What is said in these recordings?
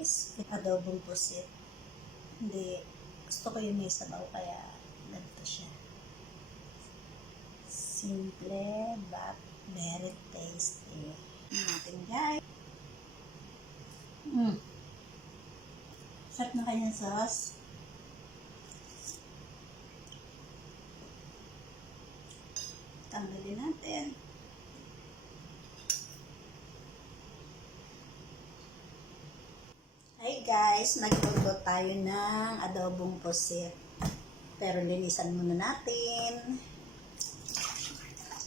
guys, adobong pusit. Hindi, gusto ko yung may sabaw kaya ganito siya. Simple but very tasty. Natin guys. Sarap na kanyang sauce. Tanggalin natin. Hi guys, nagluto tayo ng adobong pusit. Pero linisan muna natin.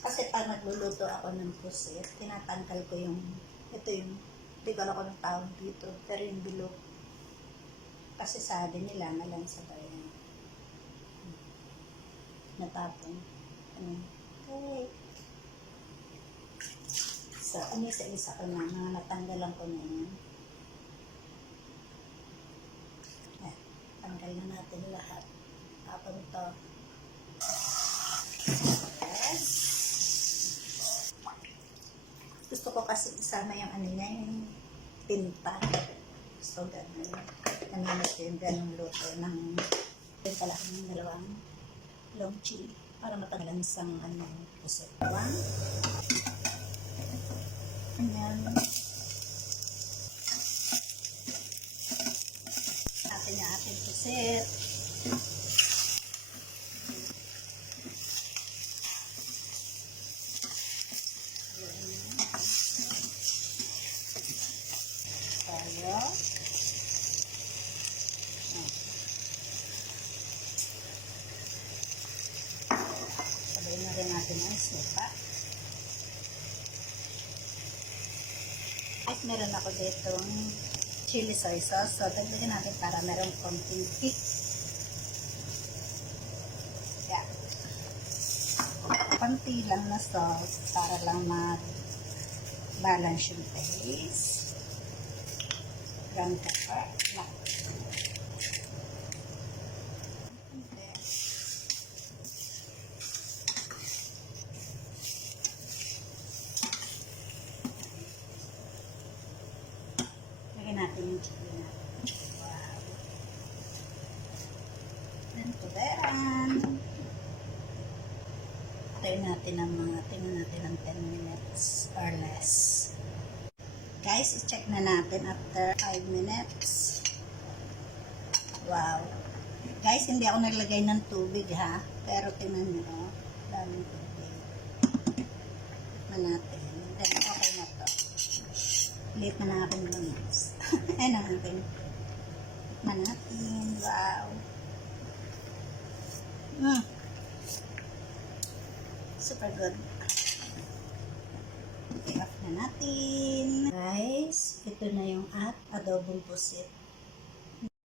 Kasi pag nagluluto ako ng pusit, tinatanggal ko yung, ito yung, hindi ko alam kung tawag dito, pero yung bilog. Kasi sabi nila, nalang sa bayan. Natapon. Okay. So, isa-isa ko na, mga natanggalan ko na yun. Tanggal na natin lahat. Tapon ito. Yes. Gusto ko kasi isama yung ano niya, yung tinta. So, gano'n. Ganun yung ganong luto ng tinta lang ng dalawang long chili para matanggalan isang pusit. Ayan. Natin yung ating pusit. Tayo. Sabayin na rin natin ang suka. At meron ako ditong chili soy sauce. So, dagdagan natin para meron konting kick. Yeah. Konti lang na sauce para lang mag-balance yung taste. Ground pepper. Yeah. Lagyan natin yung chili natin. Wow. Then, tuberan. Tingnan natin ng 10 minutes or less. Guys, i-check na natin after 5 minutes. Wow. Guys, hindi ako naglagay ng tubig ha. Pero tingnan nyo, daming tubig. Tignan natin. Then, okay na to. Late na natin lumis. Ay natin. Tignan natin. Wow. Super good. Okay, off na natin. Guys, ito na yung adobong pusit.